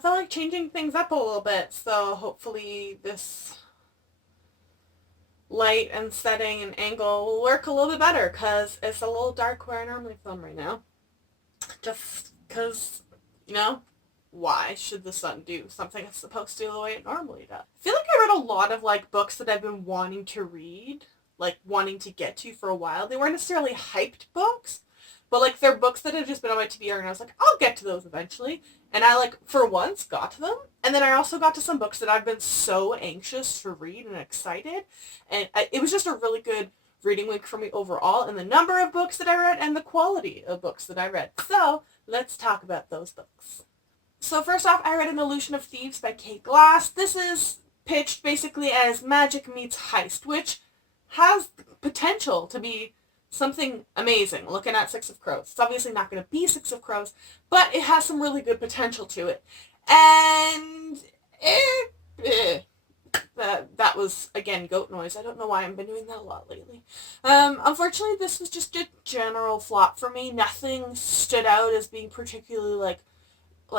felt like changing things up a little bit, so hopefully this light and setting and angle will work a little bit better, because it's a little dark where I normally film right now. Just because, you know, why should the sun do something it's supposed to the way it normally does? I feel like I read a lot of, like, books that I've been wanting to read, like, wanting to get to for a while. They weren't necessarily hyped books, but, like, they're books that have just been on my TBR, and I was like, I'll get to those eventually. And I, like, for once, got to them. And then I also got to some books that I've been so anxious to read and excited. And it was just a really good reading week for me overall, in the number of books that I read and the quality of books that I read. So, let's talk about those books. So first off, I read An Illusion of Thieves by Kate Glass. This is pitched basically as magic meets heist, which has potential to be something amazing, looking at Six of Crows. It's obviously not going to be Six of Crows, but it has some really good potential to it. And that was, again, goat noise. I don't know why I've been doing that a lot lately. Unfortunately, this was just a general flop for me. Nothing stood out as being particularly, like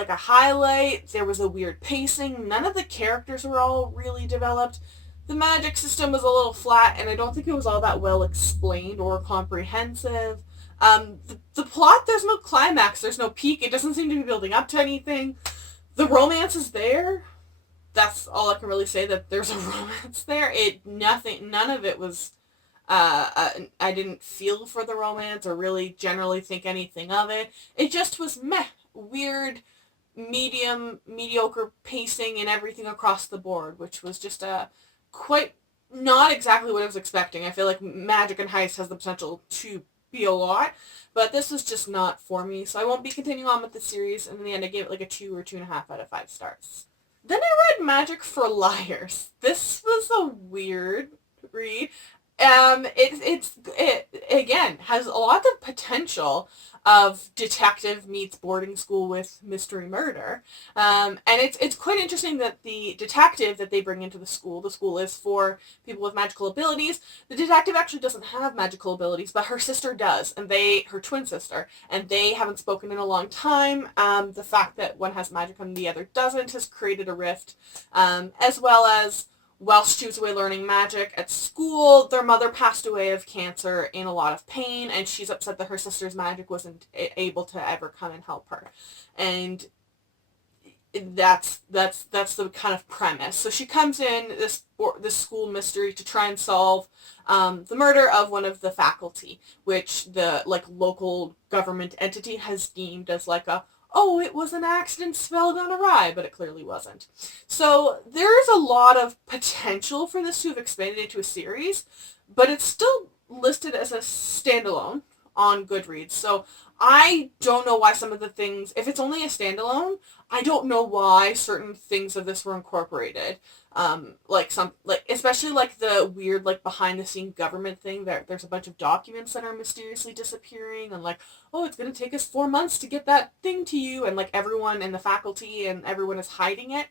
a highlight. There was a weird pacing. None of the characters were all really developed. The magic system was a little flat, and I don't think it was all that well explained or comprehensive. The plot, there's no climax, there's no peak. It doesn't seem to be building up to anything. The romance is there. That's all I can really say, that there's a romance there. None of it was, I didn't feel for the romance or really generally think anything of it. It just was meh, weird, mediocre pacing and everything across the board, which was just quite not exactly what I was expecting. I feel like magic and heist has the potential to be a lot, but this was just not for me, so I won't be continuing on with the series, and in the end I gave it like a 2 or 2.5 out of 5 stars. Then I read Magic for Liars. This was a weird read. It again has a lot of potential of detective meets boarding school with mystery murder, and it's quite interesting that the detective that they bring into the school is for people with magical abilities. The detective actually doesn't have magical abilities, but her sister does, and her twin sister, and they haven't spoken in a long time. The fact that one has magic and the other doesn't has created a rift, as well as, whilst she was away learning magic at school, their mother passed away of cancer in a lot of pain, and she's upset that her sister's magic wasn't able to ever come and help her. And that's the kind of premise. So she comes in this school mystery to try and solve the murder of one of the faculty, which the local government entity has deemed as it was an accident spelled on awry, but it clearly wasn't. So there's a lot of potential for this to have expanded into a series, but it's still listed as a standalone on Goodreads. So I don't know why some of the things, if it's only a standalone, I don't know why certain things of this were incorporated. Especially the weird behind the scene government thing. There's a bunch of documents that are mysteriously disappearing, and it's going to take us 4 months to get that thing to you, and everyone in the faculty and everyone is hiding it.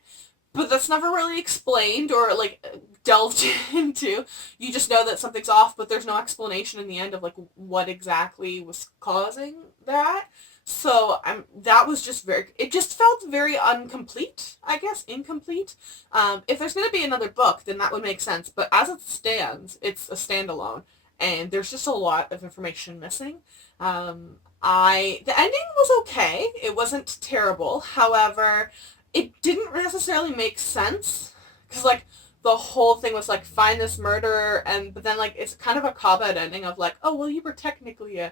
But that's never really explained or delved into. You just know that something's off, but there's no explanation in the end of what exactly was causing that. So that was just it just felt very incomplete, I guess, incomplete. If there's going to be another book, then that would make sense. But as it stands, it's a standalone, and there's just a lot of information missing. The ending was okay. It wasn't terrible. However, it didn't necessarily make sense, because the whole thing was find this murderer, but then it's kind of a cop-out ending of you were technically a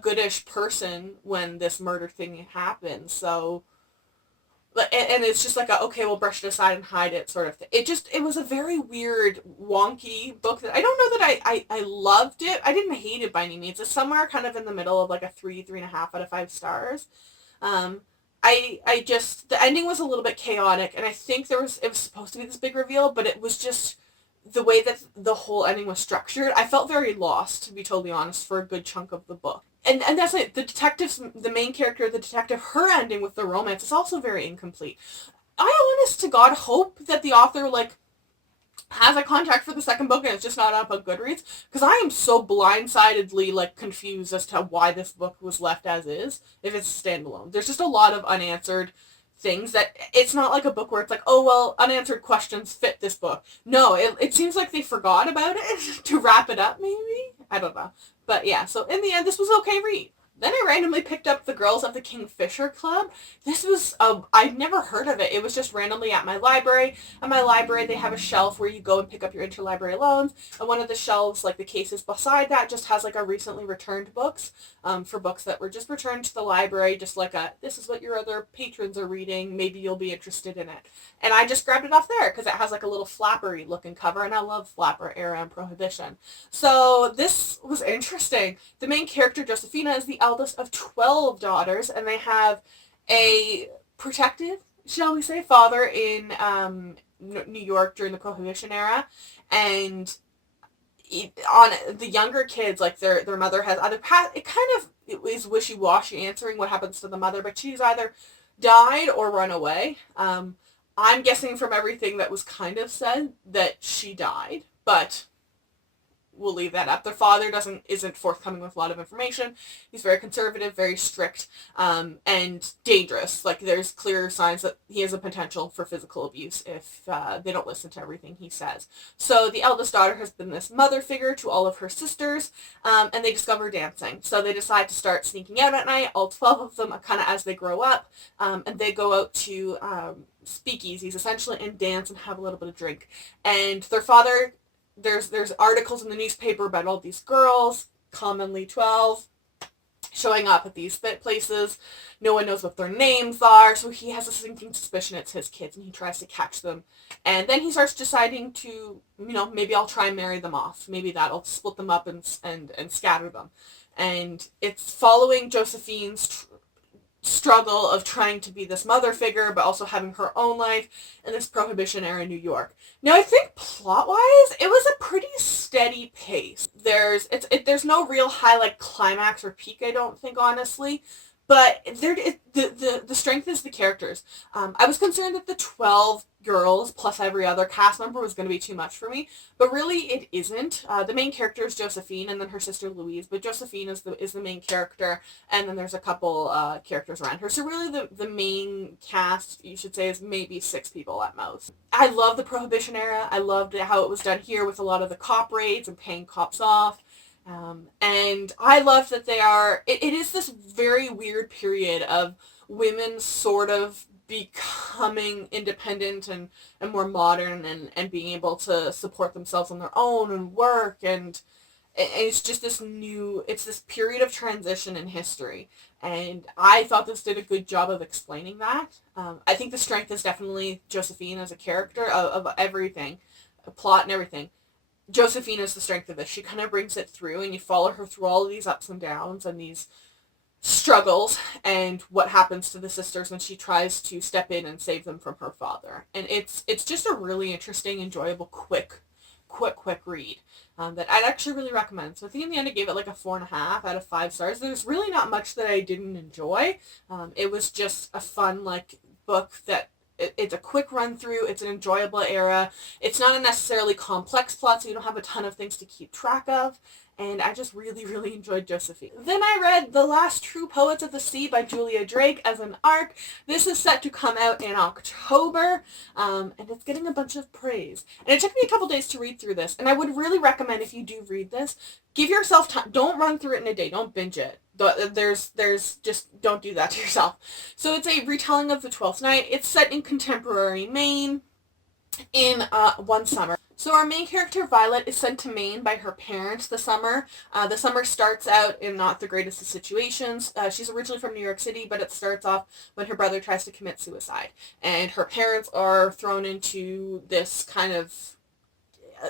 goodish person when this murder thing happened, so, and it's just okay, we'll brush it aside and hide it sort of thing. It was a very weird, wonky book that I don't know that I loved it. I didn't hate it by any means. It's somewhere kind of in the middle of a 3.5 out of 5 stars. The ending was a little bit chaotic, and I think it was supposed to be this big reveal, but it was just the way that the whole ending was structured. I felt very lost, to be totally honest, for a good chunk of the book. And that's it. The main character, the detective, her ending with the romance is also very incomplete. I honest to God hope that the author, has a contract for the second book and it's just not up on Goodreads, because I am so blindsidedly confused as to why this book was left as is if it's standalone. There's just a lot of unanswered things that it's not like a book where it's like, oh, well, unanswered questions fit this book. No, it seems like they forgot about it to wrap it up, maybe? I don't know. But yeah, so in the end, this was an okay read. Then I randomly picked up The Girls of the Kingfisher Club. This was, I'd never heard of it. It was just randomly at my library. At my library, they have a shelf where you go and pick up your interlibrary loans. And one of the shelves, like the cases beside that, just has like a recently returned books, for books that were just returned to the library, just like this is what your other patrons are reading. Maybe you'll be interested in it. And I just grabbed it off there because it has like a little flappery looking cover, and I love flapper era and Prohibition. So this was interesting. The main character, Josephina, is the eldest of 12 daughters, and they have a protective, shall we say, father in New York during the Prohibition era, and on the younger kids, like their mother has either it is wishy-washy answering what happens to the mother, but she's either died or run away. I'm guessing from everything that was kind of said that she died, but we'll leave that up. Their father isn't forthcoming with a lot of information. He's very conservative, very strict, and dangerous. Like, there's clear signs that he has a potential for physical abuse if they don't listen to everything he says. So the eldest daughter has been this mother figure to all of her sisters, and they discover dancing. So they decide to start sneaking out at night, all 12 of them, kind of as they grow up, and they go out to speakeasies, essentially, and dance and have a little bit of drink. And their father... There's articles in the newspaper about all these girls, commonly 12, showing up at these places. No one knows what their names are, so he has a sinking suspicion it's his kids, and he tries to catch them. And then he starts deciding to, maybe I'll try and marry them off. Maybe that'll split them up and scatter them. And it's following Josephine's struggle of trying to be this mother figure, but also having her own life in this Prohibition era New York. Now, I think plot-wise, it was a pretty steady pace. There's no real highlight climax or peak, I don't think, honestly. But the strength is the characters. I was concerned that the 12 girls plus every other cast member was going to be too much for me, but really it isn't. The main character is Josephine, and then her sister Louise, but Josephine is the main character, and then there's a couple characters around her. So really the main cast, you should say, is maybe 6 people at most. I love the Prohibition era. I loved how it was done here with a lot of the cop raids and paying cops off. And I love that it is this very weird period of women sort of becoming independent and more modern and being able to support themselves on their own and work, and it's just this period of transition in history, and I thought this did a good job of explaining that. I think the strength is definitely Josephine as a character of everything, plot and everything. Josephine is the strength of this. She kind of brings it through, and you follow her through all of these ups and downs and these struggles and what happens to the sisters when she tries to step in and save them from her father. And it's just a really interesting, enjoyable, quick read that I'd actually really recommend. So I think in the end I gave it like a 4.5 out of 5 stars. There's really not much that I didn't enjoy. It was just a fun book that it's a quick run through. It's an enjoyable era. It's not a necessarily complex plot, so you don't have a ton of things to keep track of. And I just really, really enjoyed Josephine. Then I read The Last True Poets of the Sea by Julia Drake as an ARC. This is set to come out in October, and it's getting a bunch of praise. And it took me a couple days to read through this, and I would really recommend, if you do read this, give yourself time. Don't run through it in a day. Don't binge it. There's just, don't do that to yourself. So it's a retelling of the 12th Night. It's set in contemporary Maine in one summer. So our main character, Violet, is sent to Maine by her parents the summer. The summer starts out in not the greatest of situations. She's originally from New York City, but it starts off when her brother tries to commit suicide. And her parents are thrown into this kind of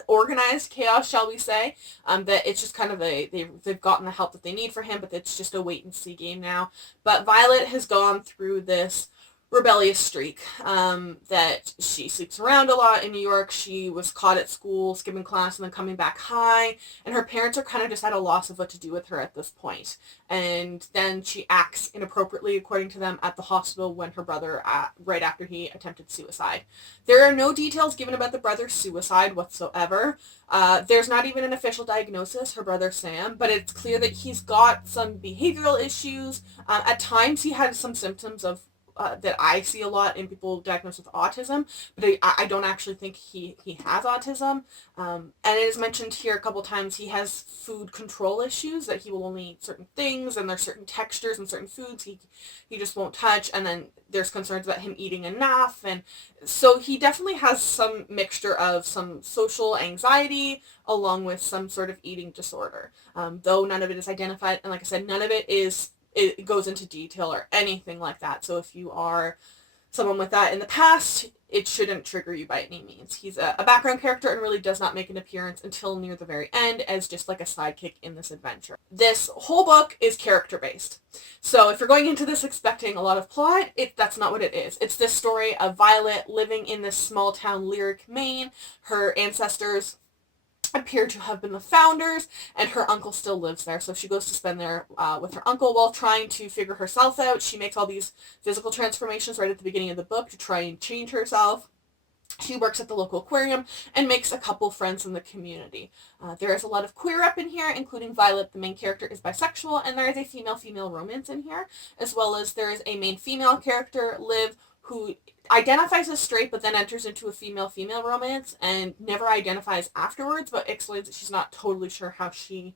organized chaos, shall we say, that it's just kind of they've gotten the help that they need for him, but it's just a wait and see game now. But Violet has gone through this rebellious streak, that she sleeps around a lot in New York. She was caught at school skipping class and then coming back high, and her parents are kind of just at a loss of what to do with her at this point. And then she acts inappropriately, according to them, at the hospital when her brother, right after he attempted suicide. There are no details given about the brother's suicide whatsoever. There's not even an official diagnosis, her brother Sam, but it's clear that he's got some behavioral issues. At times he had some symptoms of that I see a lot in people diagnosed with autism, but I don't actually think he has autism. And it is mentioned here a couple times he has food control issues, that he will only eat certain things, and there's certain textures and certain foods he just won't touch, and then there's concerns about him eating enough, and so he definitely has some mixture of some social anxiety along with some sort of eating disorder, though none of it is identified, and like I said, none of it goes into detail or anything like that. So if you are someone with that in the past, it shouldn't trigger you by any means. He's a background character and really does not make an appearance until near the very end as just like a sidekick in this adventure. This whole book is character based. So if you're going into this expecting a lot of plot, that's not what it is. It's this story of Violet living in this small town, Lyric, Maine. Her ancestors appear to have been the founders, and her uncle still lives there, so she goes to spend there with her uncle while trying to figure herself out. She makes all these physical transformations right at the beginning of the book to try and change herself. She works at the local aquarium and makes a couple friends in the community. There is a lot of queer up in here, including Violet. The main character is bisexual, and there is a female-female romance in here, as well as there is a main female character, Liv, who identifies as straight but then enters into a female-female romance and never identifies afterwards, but explains that she's not totally sure how she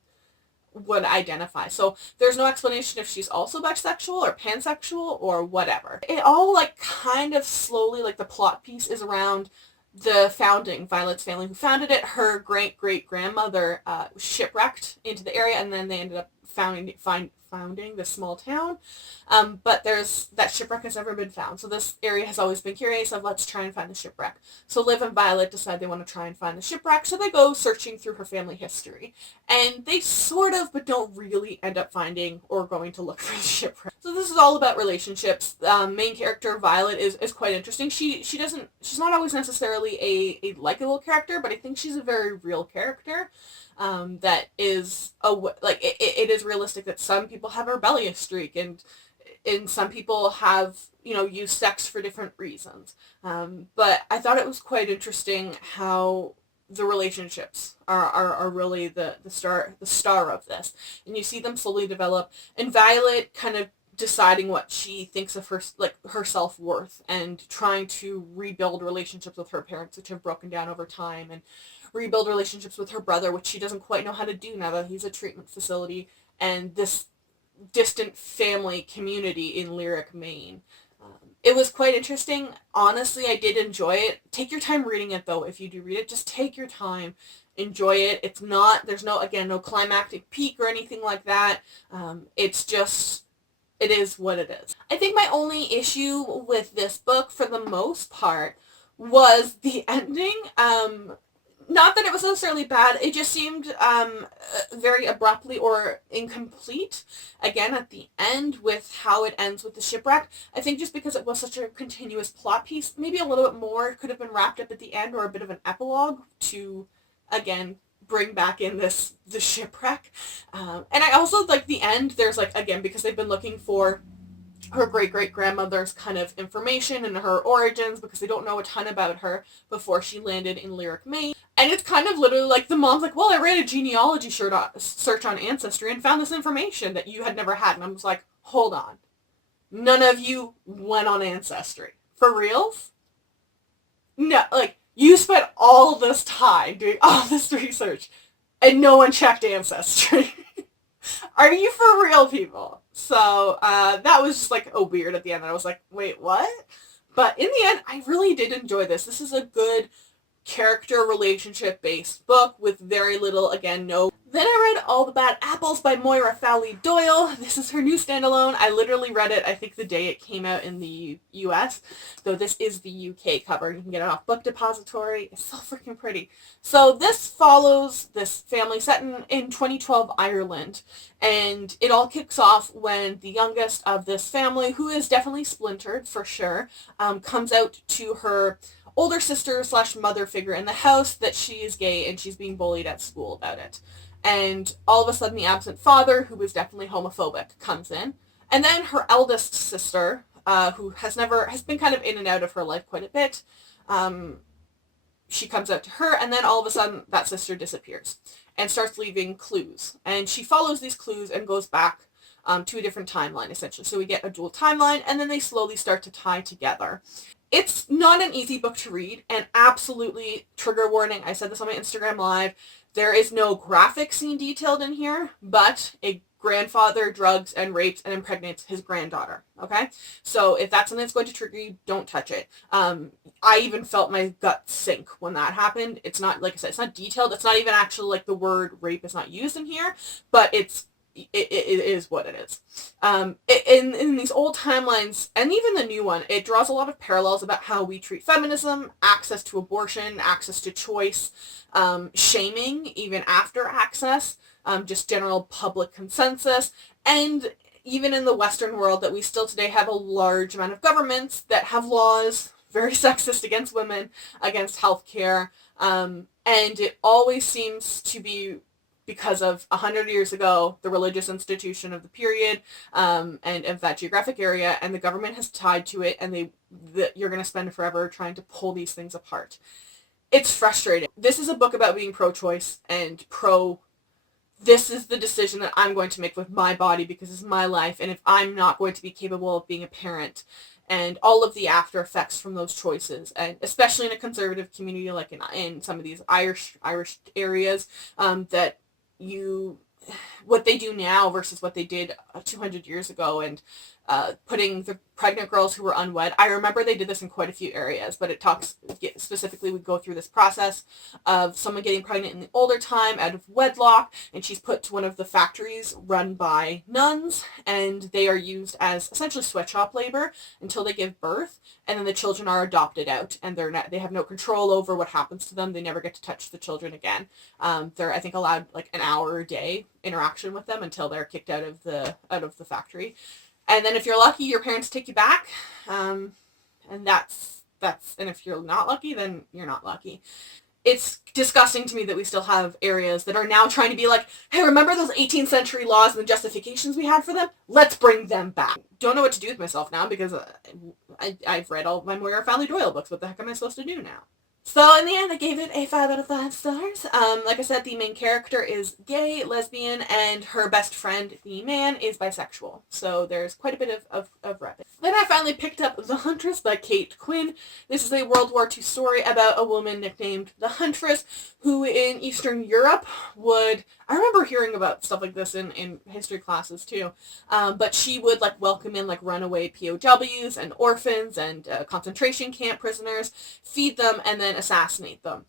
would identify. So there's no explanation if she's also bisexual or pansexual or whatever. It all like kind of slowly, like the plot piece is around the founding, Violet's family who founded it. Her great-great-grandmother shipwrecked into the area, and then they ended up founding this small town. But that shipwreck has never been found. So this area has always been curious of, let's try and find the shipwreck. So Liv and Violet decide they want to try and find the shipwreck, so they go searching through her family history. And they sort of, but don't really end up finding or going to look for the shipwreck. So this is all about relationships. Main character, Violet, is quite interesting. She's not always necessarily a likable character, but I think she's a very real character. That is it is realistic that some people have a rebellious streak, and some people have, use sex for different reasons. But I thought it was quite interesting how the relationships are really the star of this, and you see them slowly develop, and Violet kind of deciding what she thinks of her self-worth, and trying to rebuild relationships with her parents, which have broken down over time, and rebuild relationships with her brother, which she doesn't quite know how to do now that he's a treatment facility, and this distant family community in Lyric, Maine. It was quite interesting. Honestly, I did enjoy it. Take your time reading it, though. If you do read it, just take your time. Enjoy it. There's no climactic peak or anything like that. It is what it is. I think my only issue with this book, for the most part, was the ending. Not that it was necessarily bad, it just seemed very abruptly or incomplete, again, at the end with how it ends with the shipwreck. I think just because it was such a continuous plot piece, maybe a little bit more could have been wrapped up at the end, or a bit of an epilogue to, again, bring back in the shipwreck. And I also like the end, there's again, because they've been looking for her great-great-grandmother's kind of information and her origins, because they don't know a ton about her before she landed in Lyric, Maine. And it's kind of literally the mom's well, I ran a genealogy search on Ancestry and found this information that you had never had. And I was like, hold on. None of you went on Ancestry. For reals? No, you spent all this time doing all this research and no one checked Ancestry. Are you for real, people? So that was just weird at the end. I was like, wait, what? But in the end, I really did enjoy this. This is a good character relationship based book with very little, again, no. Then I read All the Bad Apples by Moira Fowley-Doyle. This is her new standalone. I literally read it, I think, the day it came out in the US, though this is the UK cover. You can get it off Book Depository. It's so freaking pretty. So this follows this family set in 2012 Ireland, and it all kicks off when the youngest of this family, who is definitely splintered for sure, comes out to her older sister / mother figure in the house that she is gay and she's being bullied at school about it. And all of a sudden the absent father, who is definitely homophobic, comes in. And then her eldest sister, who has been kind of in and out of her life quite a bit, she comes out to her, and then all of a sudden that sister disappears and starts leaving clues. And she follows these clues and goes back to a different timeline, essentially. So we get a dual timeline, and then they slowly start to tie together. It's not an easy book to read, and absolutely, trigger warning, I said this on my Instagram Live, there is no graphic scene detailed in here, but a grandfather drugs and rapes and impregnates his granddaughter, okay? So if that's something that's going to trigger you, don't touch it. I even felt my gut sink when that happened. It's not, like I said, it's not detailed. It's not even actually, like, the word rape is not used in here, but it is what it is. In these old timelines, and even the new one, it draws a lot of parallels about how we treat feminism, access to abortion, access to choice, shaming even after access, just general public consensus, and even in the Western world that we still today have a large amount of governments that have laws very sexist against women, against healthcare, and it always seems to be because of 100 years ago, the religious institution of the period, and of that geographic area, and the government has tied to it, and you're going to spend forever trying to pull these things apart. It's frustrating. This is a book about being pro-choice and this is the decision that I'm going to make with my body because it's my life, and if I'm not going to be capable of being a parent, and all of the after effects from those choices, and especially in a conservative community like in some of these Irish areas, that what they do now versus what they did 200 years ago, and putting the pregnant girls who were unwed. I remember they did this in quite a few areas, but it talks specifically, we go through this process of someone getting pregnant in the older time out of wedlock, and she's put to one of the factories run by nuns, and they are used as essentially sweatshop labor until they give birth, and then the children are adopted out, and they have no control over what happens to them. They never get to touch the children again. They're, I think, allowed like an hour a day interaction with them until they're kicked out of the factory. And then if you're lucky, your parents take you back, and and if you're not lucky, then you're not lucky. It's disgusting to me that we still have areas that are now trying to be like, hey, remember those 18th century laws and the justifications we had for them? Let's bring them back. Don't know what to do with myself now because I've read all my Moira Fowley-Doyle books. What the heck am I supposed to do now? So in the end, I gave it a 5 out of 5 stars. Like I said, the main character is gay, lesbian, and her best friend, the man, is bisexual. So there's quite a bit of repping. Then I finally picked up The Huntress by Kate Quinn. This is a World War II story about a woman nicknamed the Huntress, who in Eastern Europe would... I remember hearing about stuff like this in history classes too. But she would like welcome in like runaway POWs and orphans and concentration camp prisoners, feed them, and then assassinate them.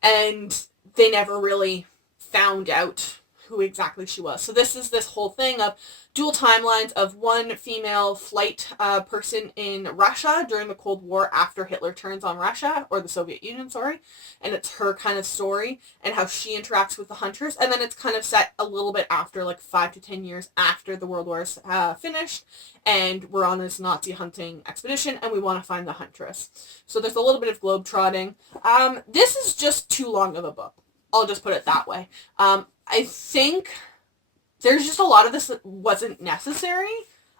And they never really found out who exactly she was. So this is this whole thing of dual timelines of one female flight person in Russia during the Cold War after Hitler turns on Russia, or the Soviet Union, sorry, and it's her kind of story and how she interacts with the Huntress, and then it's kind of set a little bit after, like 5 to 10 years after the World War's finished, and we're on this Nazi hunting expedition, and we want to find the Huntress. So there's a little bit of globetrotting. This is just too long of a book. I'll just put it that way. I think there's just a lot of this that wasn't necessary.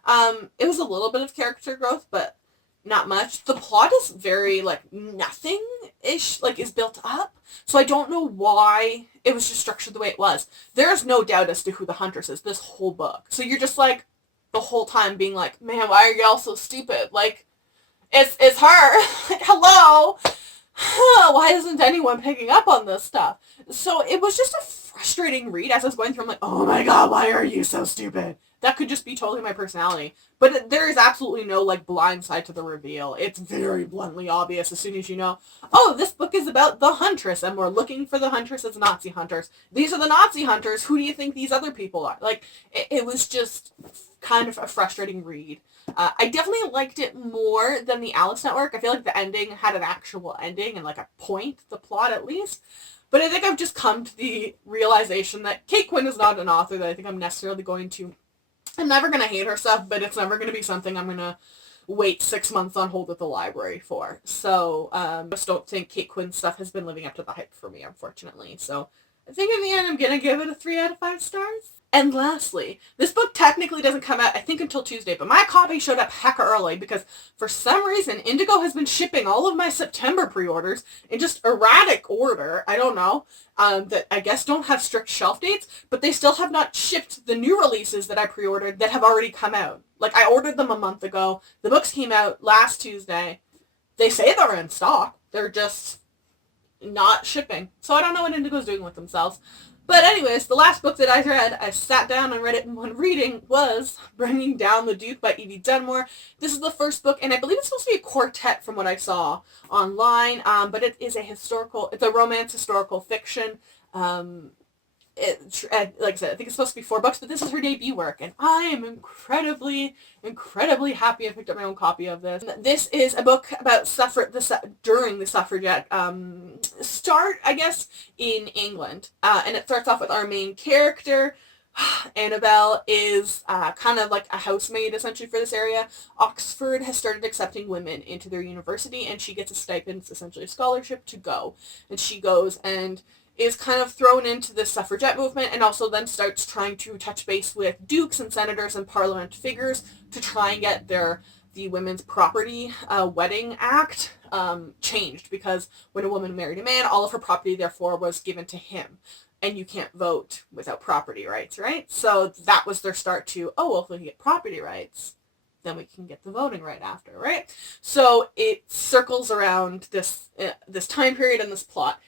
It was a little bit of character growth, but not much. The plot is very, like, nothing-ish, like, is built up. So I don't know why it was just structured the way it was. There's no doubt as to who the Huntress is this whole book. So you're just, like, the whole time being like, man, why are y'all so stupid? Like, it's her. Like, hello? Why isn't anyone picking up on this stuff? So it was just a frustrating read as I was going through. I'm like, oh my god, why are you so stupid? That could just be totally my personality. But there is absolutely no, like, blind side to the reveal. It's very bluntly obvious as soon as you know, oh, this book is about the Huntress, and we're looking for the Huntress as Nazi hunters. These are the Nazi hunters. Who do you think these other people are? Like, it was just kind of a frustrating read. I definitely liked it more than the Alice Network. I feel like the ending had an actual ending and, like, a point, the plot at least. But I think I've just come to the realization that Kate Quinn is not an author that I think I'm necessarily going to... I'm never going to hate her stuff, but it's never going to be something I'm going to wait 6 months on hold at the library for. So, I just don't think Kate Quinn's stuff has been living up to the hype for me, unfortunately. So, I think in the end I'm gonna give it a 3 out of 5 stars. And lastly, this book technically doesn't come out, I think, until Tuesday, but my copy showed up hecka early because for some reason Indigo has been shipping all of my September pre-orders in just erratic order. I don't know, that I guess don't have strict shelf dates, but they still have not shipped the new releases that I pre-ordered that have already come out. Like, I ordered them a month ago. The books came out last Tuesday. They say they're in stock. They're just not shipping. So I don't know what Indigo's doing with themselves. But anyways, the last book that I read, I sat down and read it in one reading, was Bringing Down the Duke by Evie Dunmore. This is the first book, and I believe it's supposed to be a quartet from what I saw online, but it is it's a romance historical fiction. Like I said, I think it's supposed to be 4 books, but this is her debut work, and I am incredibly, incredibly happy I picked up my own copy of this. This is a book about during the suffragette start, I guess, in England, and it starts off with our main character. Annabelle is kind of like a housemaid, essentially, for this area. Oxford has started accepting women into their university, and she gets a stipend, it's essentially a scholarship, to go. And she goes and is kind of thrown into the suffragette movement, and also then starts trying to touch base with dukes and senators and parliament figures to try and get the Women's Property Wedding Act changed, because when a woman married a man, all of her property therefore was given to him, and you can't vote without property rights, right? So that was their start to, oh, well, if we get property rights, then we can get the voting right after, right? So it circles around this time period and this plot.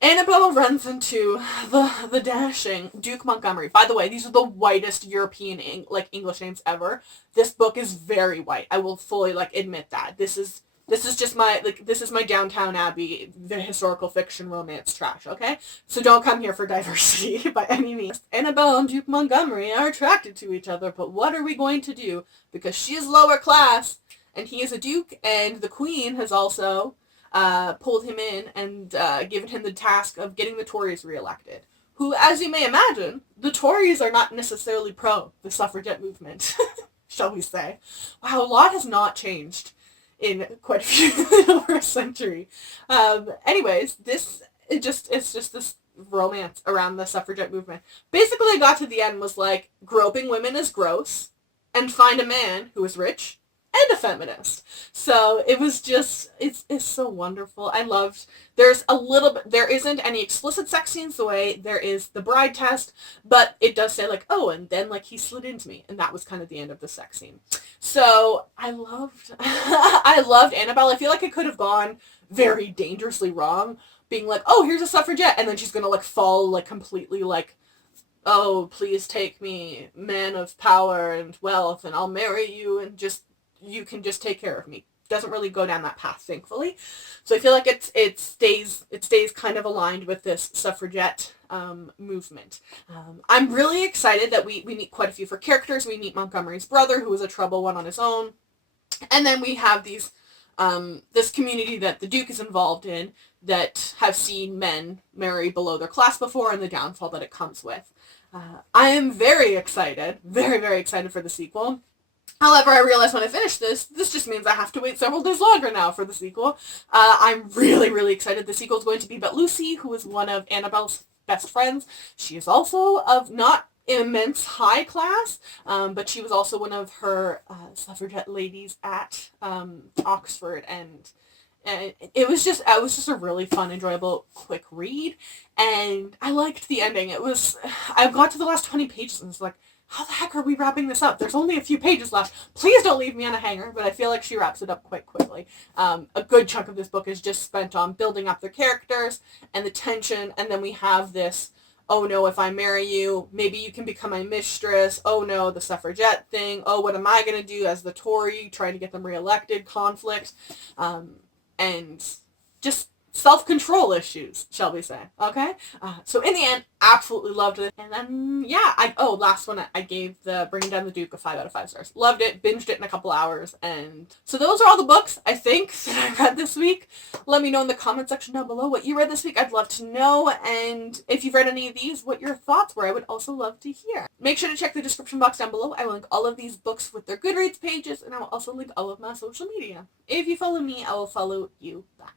Annabelle runs into the dashing Duke Montgomery. By the way, these are the whitest European English names ever. This book is very white. I will fully admit that. This is just my Downton Abbey, the historical fiction romance trash, okay? So don't come here for diversity by any means. Annabelle and Duke Montgomery are attracted to each other, but what are we going to do? Because she is lower class and he is a duke, and the Queen has also pulled him in and given him the task of getting the Tories reelected. Who, as you may imagine, the Tories are not necessarily pro the suffragette movement, shall we say. Wow, a lot has not changed in quite a few over a century. Anyways, it's just this romance around the suffragette movement. Basically, I got to the end was like, groping women is gross, and find a man who is rich and a feminist. So it was just, it's so wonderful. I loved, there isn't any explicit sex scenes the way there is the bride test, but it does say oh, and then he slid into me, and that was kind of the end of the sex scene. So I loved, I loved Annabelle. I feel like it could have gone very dangerously wrong, being oh, here's a suffragette, and then she's gonna fall completely oh, please take me, man of power and wealth, and I'll marry you, and you can just take care of me. Doesn't really go down that path, thankfully. So I feel like it stays kind of aligned with this suffragette movement. I'm really excited that we meet quite a few for characters. We meet Montgomery's brother, who is a trouble one on his own, and then we have these this community that the Duke is involved in that have seen men marry below their class before, and the downfall that it comes with. I am very excited, very, very excited for the sequel. However, I realized when I finished this just means I have to wait several days longer now for the sequel. I'm really, really excited. The sequel is going to be about Lucy, who is one of Annabelle's best friends. She is also of not immense high class, but she was also one of her suffragette ladies at Oxford, and it was just a really fun, enjoyable, quick read, and I liked the ending. I got to the last 20 pages and was like, how the heck are we wrapping this up? There's only a few pages left. Please don't leave me on a hanger, but I feel like she wraps it up quite quickly. A good chunk of this book is just spent on building up their characters and the tension, and then we have this, oh no, if I marry you, maybe you can become my mistress. Oh no, the suffragette thing. Oh, what am I going to do as the Tory, trying to get them reelected, conflict, and just self-control issues, shall we say, okay? So in the end, absolutely loved it. And then, yeah, last one, I gave the Bringing Down the Duke a 5 out of 5 stars. Loved it, binged it in a couple hours, and so those are all the books, I think, that I read this week. Let me know in the comment section down below what you read this week. I'd love to know, and if you've read any of these, what your thoughts were. I would also love to hear. Make sure to check the description box down below. I will link all of these books with their Goodreads pages, and I will also link all of my social media. If you follow me, I will follow you back.